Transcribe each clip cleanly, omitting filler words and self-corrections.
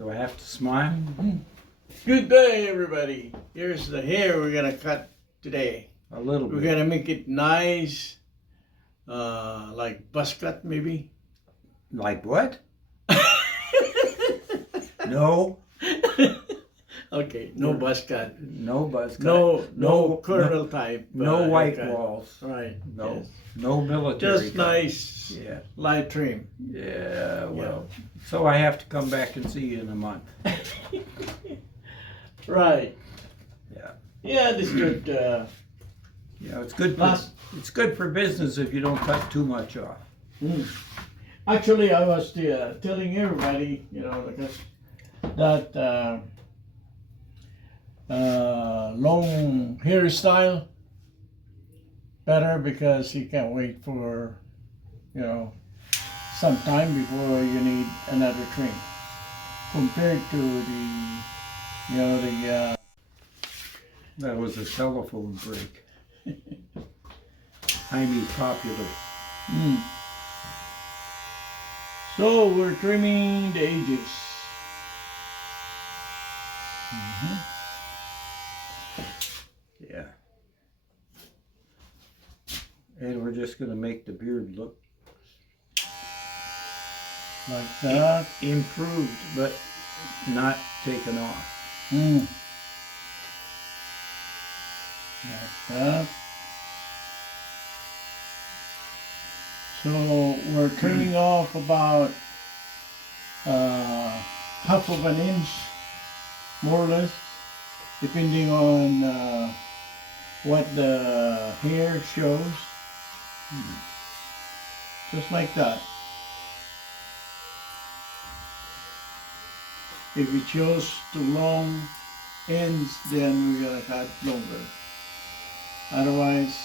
Do I have to smile? Good day, everybody. Here's the hair we're gonna cut today. A little We're bit. gonna make it nice, like buzz cut maybe. Like what? No. Okay, no buzz cut. No buzz cut. No curl type. No white haircut. walls. Right. No. Yes. No military. Just cut. nice, Yeah. light trim. Yeah. Well. So I have to come back and see you in a month. Right. Yeah. Yeah, this good. Yeah. It's good. Last- It's good for business if you don't cut too much off. Actually, I was telling everybody, because that long hairstyle better because you can't wait for, some time before you need another trim. Compared to the That was a telephone break. Jaime's popular. So we're trimming the edges. Yeah. And we're just gonna make the beard look Like that. improved, but not taken off. Like that. So we're trimming off about half of an inch, more or less, depending on what the hair shows. Just like that. If it shows too long ends, then we're gonna cut longer. Otherwise,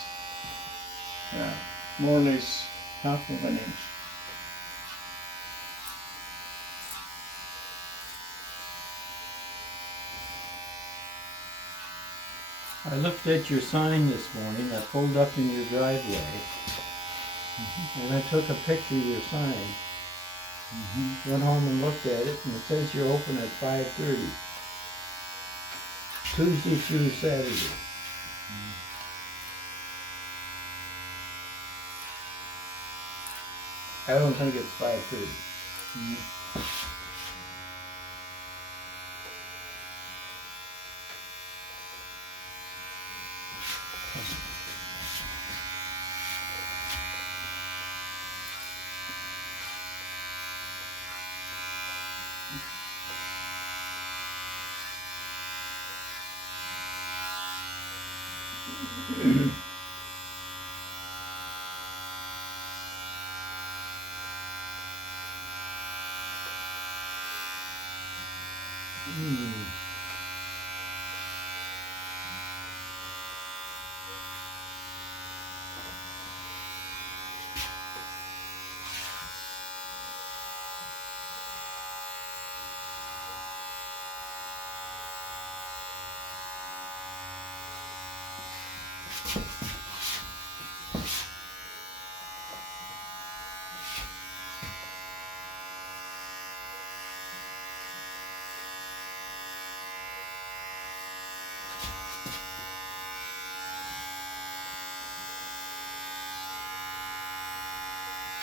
more or less half of an inch. I looked at your sign this morning. I pulled up in your driveway, and I took a picture of your sign. Went home and looked at it, and it says you're open at 5:30, Tuesday through Saturday. I don't think it's 5:30.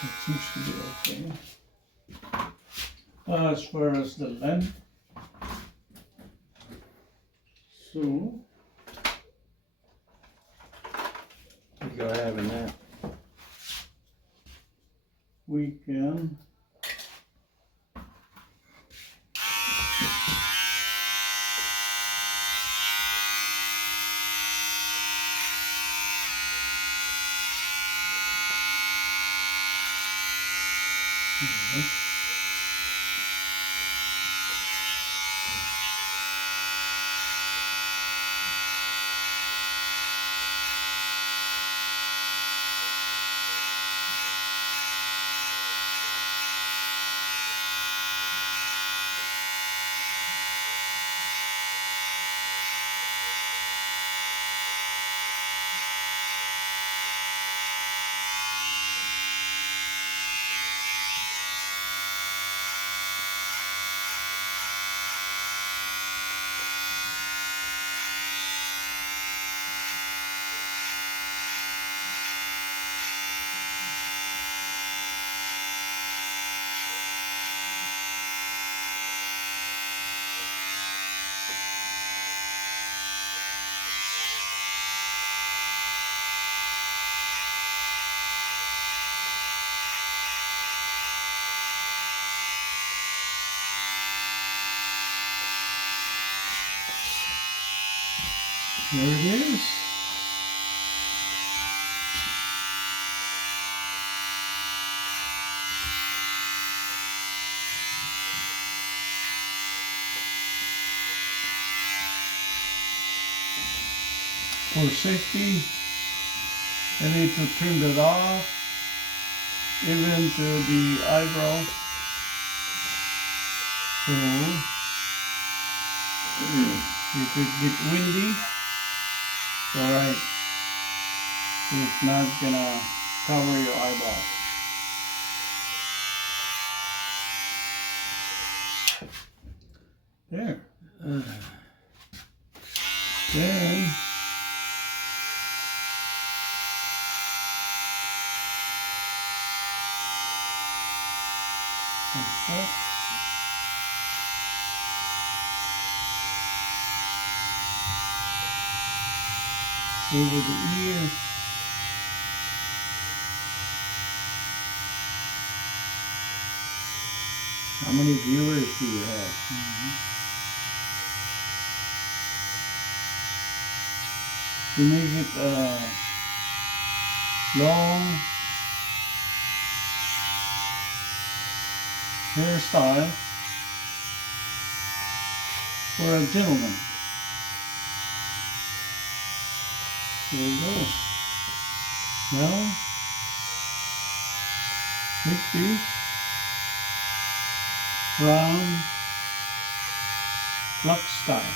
It seems to be okay. As far as the length, so You go having that. we can There it is. For safety, I need to trim it off, even to the eyebrow. So if it get windy, it's alright. It's not gonna cover your eyeball. There. Then like that. Over the ear. How many viewers do you have? To make it long hairstyle for a gentleman. There you go. Now, 50 round block style.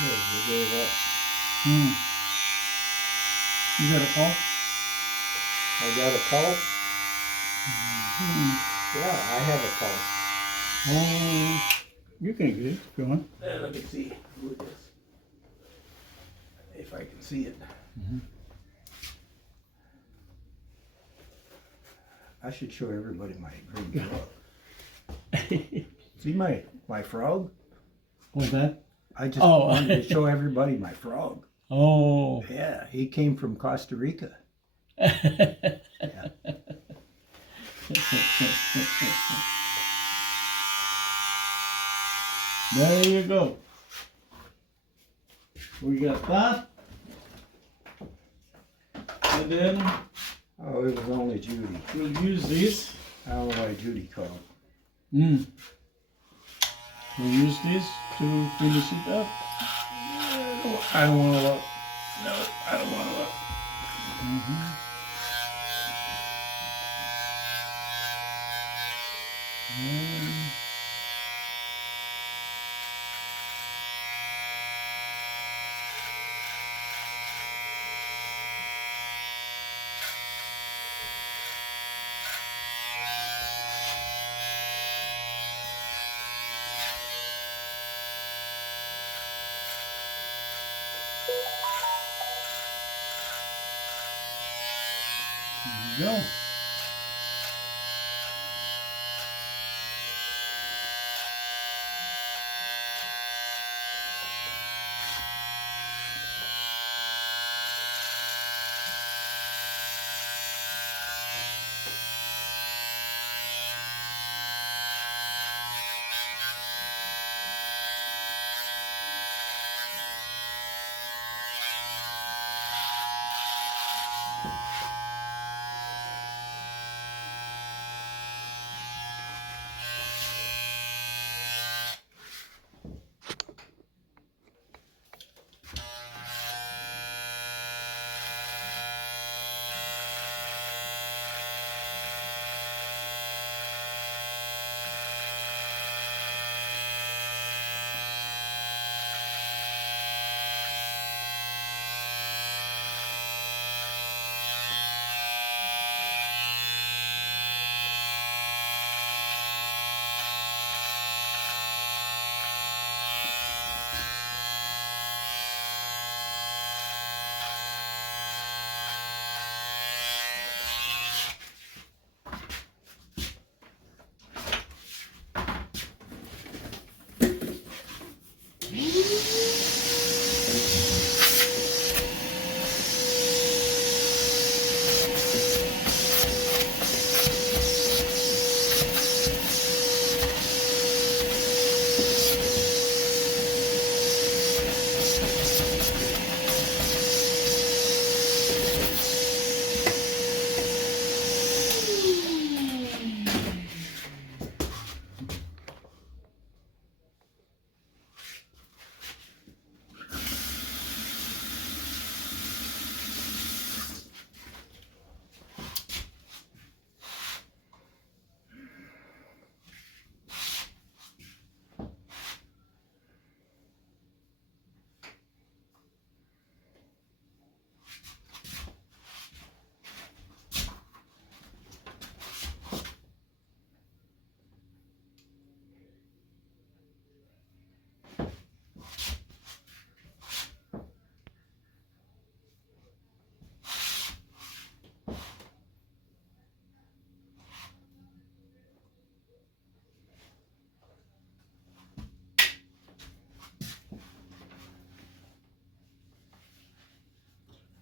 Yeah, you gave up. You got a call? I got a pulse? Yeah, I have a pulse. Oh, you can get it if you want. Let me see who it is. If I can see it. I should show everybody my green frog. See my frog? What's that? I just Oh. wanted to show everybody my frog. Oh. Yeah, he came from Costa Rica. Yeah. There you go. We got that. And then Oh, it was only Judy. we'll use this. I don't know why Judy called. We'll use this to finish it up. I don't want to look. No, I don't want to look. There you go.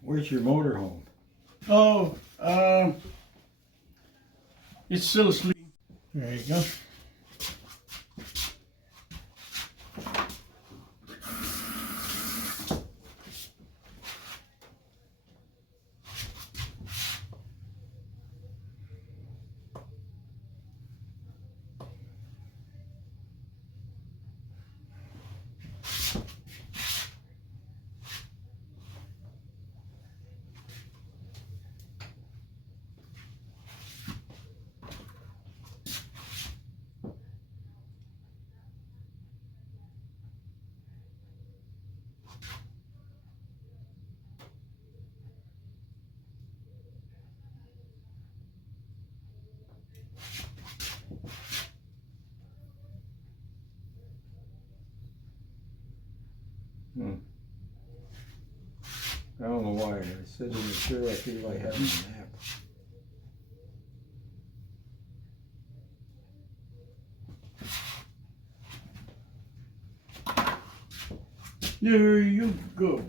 Where's your motorhome? Oh, it's still asleep. There you go. I don't know why. I sit in the chair, I feel like having a nap. There you go.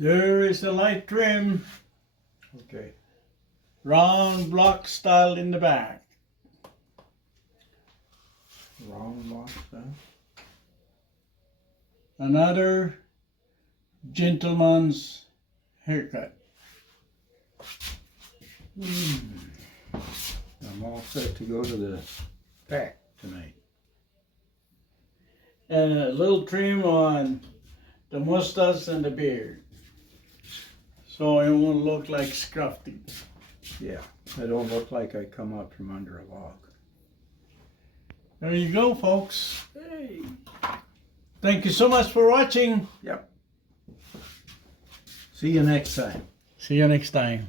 There is the light trim, Okay. round block style in the back. Wrong box, huh? Another gentleman's haircut. I'm all set to go to the pack tonight. And a little trim on the mustache and the beard. So it won't look like Scruffy. Yeah, I don't look like I come up from under a log. There you go, folks. Hey. Thank you so much for watching. Yep. See you next time. See you next time.